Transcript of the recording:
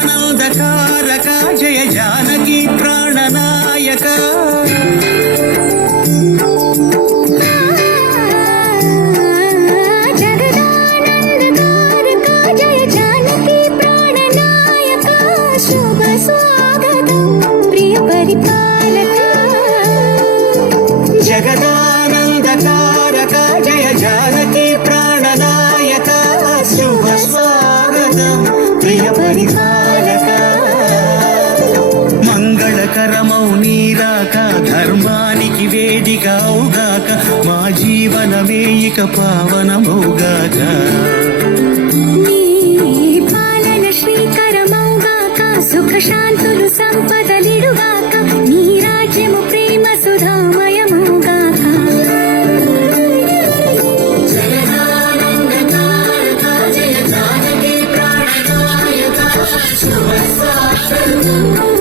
జగదానందకారక జయ జానకి ప్రాణనాయక జగదానందకారక జయ జానకి ప్రాణనాయక శుభ స్వాగతం ప్రియ పరిపాలక మంగళకరమౌ నీరాక ధర్మానికి వేదిక అవుగాక మా జీవనమే ఇక పావనమౌగాక పాలన శ్రీకరమౌగాక సుఖ శాంతులు సంపదలిడుగాక నీ రాజ్యము ప్రేమ సుధామయమౌగాక జగదానందకారక జయ జానకి ప్రాణనాయక శుభ స్వాగతం